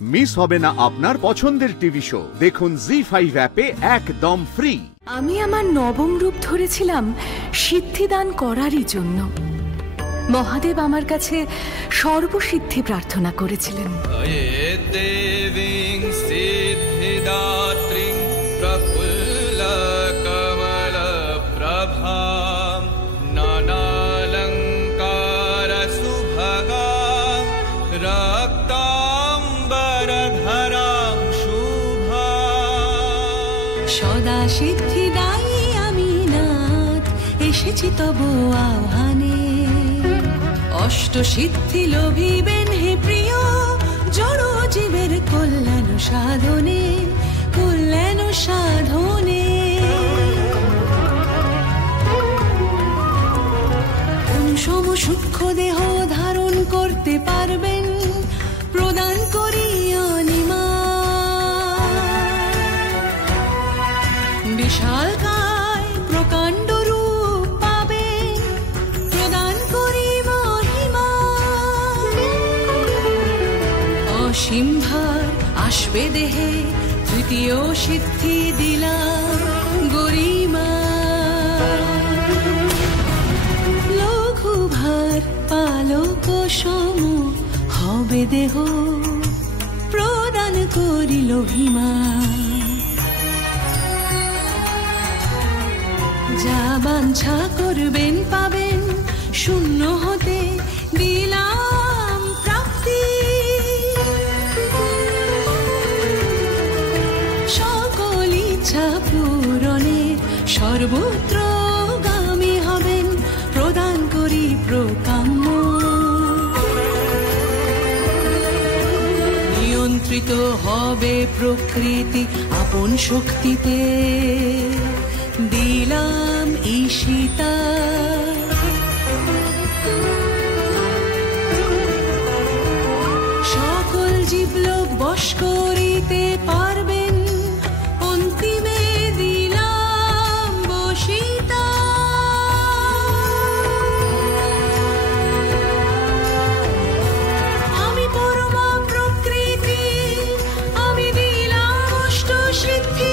Miss হবে না আপনার পছন্দের টিভি শো। দেখুন জি5 অ্যাপে একদম ফ্রি। আমি আমার নবম রূপ ধরেছিলাম সিদ্ধিদান করারই জন্য। মহাদেব আমার কাছে সর্বসিদ্ধি প্রার্থনা করেছিলেন। সদা সিদ্ধিদায়ী আমি নাথ, এসেছি তব আহ্বানে। অষ্ট সিদ্ধি লোভিবেন হে প্রিয়, জড় জীবের কল্যাণ সাধনে, কল্যাণ সাধনে। কোন সম সূক্ষ্ম দেহ ধারণ করতে পারবেন, প্রদান করি অনিমা। বিশালকায় প্রকাণ্ড রূপ পাবেন, প্রদান করি মহিমা। অসীম ভার আসবে দেহে, তৃতীয় সিদ্ধি দিলাম গরিমা। লঘু ভার পালক সম হবে দেহ, প্রদান করিল হিমা। যা বাঞ্ছা করবেন পাবেন, শূন্য হতে দিলাম প্রাপ্তি। সকল ইচ্ছা পূরণে সর্বত্র গামী হবেন, প্রদান করি প্রকাম্য। নিয়ন্ত্রিত হবে প্রকৃতি আপন শক্তিতে, দিলাম ঈশিতা। সকল জীবলোক বশ করিতে পারবেন, অন্তিমে দিলাম বশিতা। আমি পরমা প্রকৃতি, আমি দিলাম অষ্ট সিদ্ধি।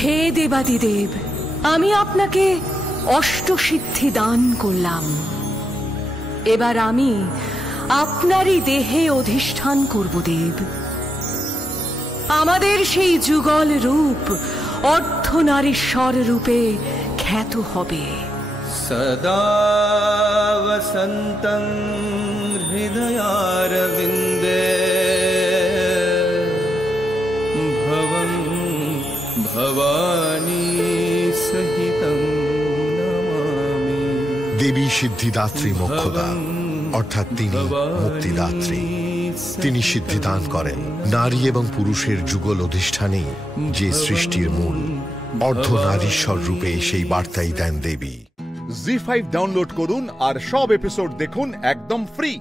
হে দেবাদিদেব, আমি আপনাকে অষ্টসিদ্ধি দান করলাম। এবার আমি আপনারই দেহে অধিষ্ঠান করব দেব। আমাদের সেই যুগল রূপ অর্ধনারীশ্বর রূপে খ্যাত হবে। সদা বসন্তং হৃদয়ারবিন্দে, ভবং ভবানী সহিতং নমামি। দেবী সিদ্ধিদাত্রী মোক্ষদা, অর্থাৎ তিনি মুক্তিদাত্রী। তিনি সিদ্ধিদান করেন। নারী এবং পুরুষের যুগল অধিষ্ঠানেই যে সৃষ্টির মূল, অর্ধনারীশ্বর রূপে সেই বার্তাই দেন দেবী। জি5 ডাউনলোড করুন আর সব এপিসোড দেখুন একদম ফ্রি।